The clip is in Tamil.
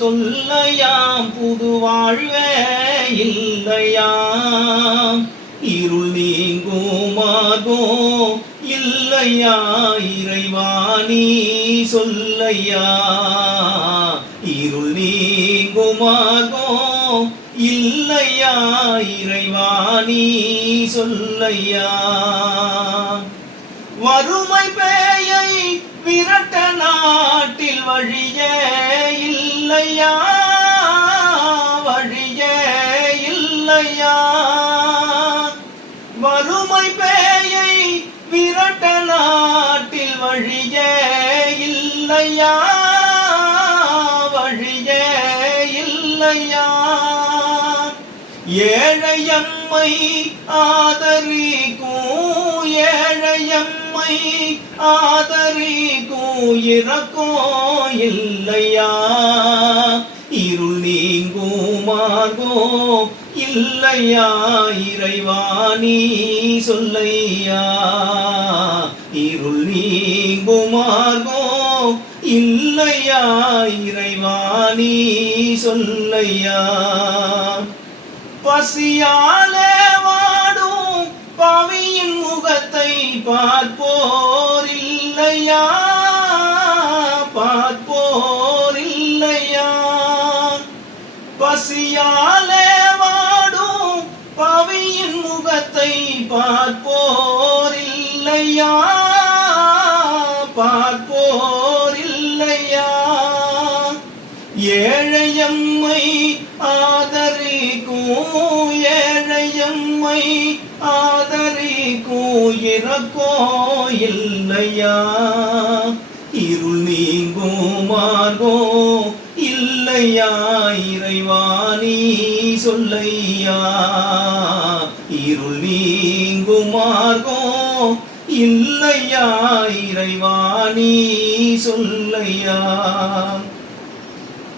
தொல்லையாம் புது வாழ்வே இல்லையாம் இருள் நீங்குமாகோ இல்லையா இறைவா நீ சொல்லையா இருள் நீங்குமாகோ இல்லையா இறைவா நீ சொல்லையா வறுமை பேயை விரட்ட நாட்டில் வழியே இல்லையா வழியே இல்லையா வறுமை பேயை விரட்ட நாட்டில் வழியே இல்லையா வழியே இல்லையா ஏழையம்மை ஆதரிக்கும் ஏழையம்மை ஆதரிக்கும் இறக்கோ இல்லையா இருள் நீங்குமாகோ இல்லையா இறைவா நீ சொல்லையா இருள் நீங்குமாகோ இல்லையா இறைவா நீ சொல்லையா பசியாலே வாடும் பாவியின் முகத்தை பார்ப்போர் இல்லையா பார்ப்போர் இல்லையா பசியாலே வாடும் பாவியின் முகத்தை பார்ப்போர் இல்லையா பார்ப்போர் இல்லையா ஏழையம்மை ஆதரிக்கும் ஏழையம்மை ஆதரிக்கும் இறக்கோ இல்லையா இருள் நீங்குமாகோ இல்லையா இறைவா நீ சொல்லையா இருள் நீங்குமாகோ இல்லையா இறைவா நீ சொல்லையா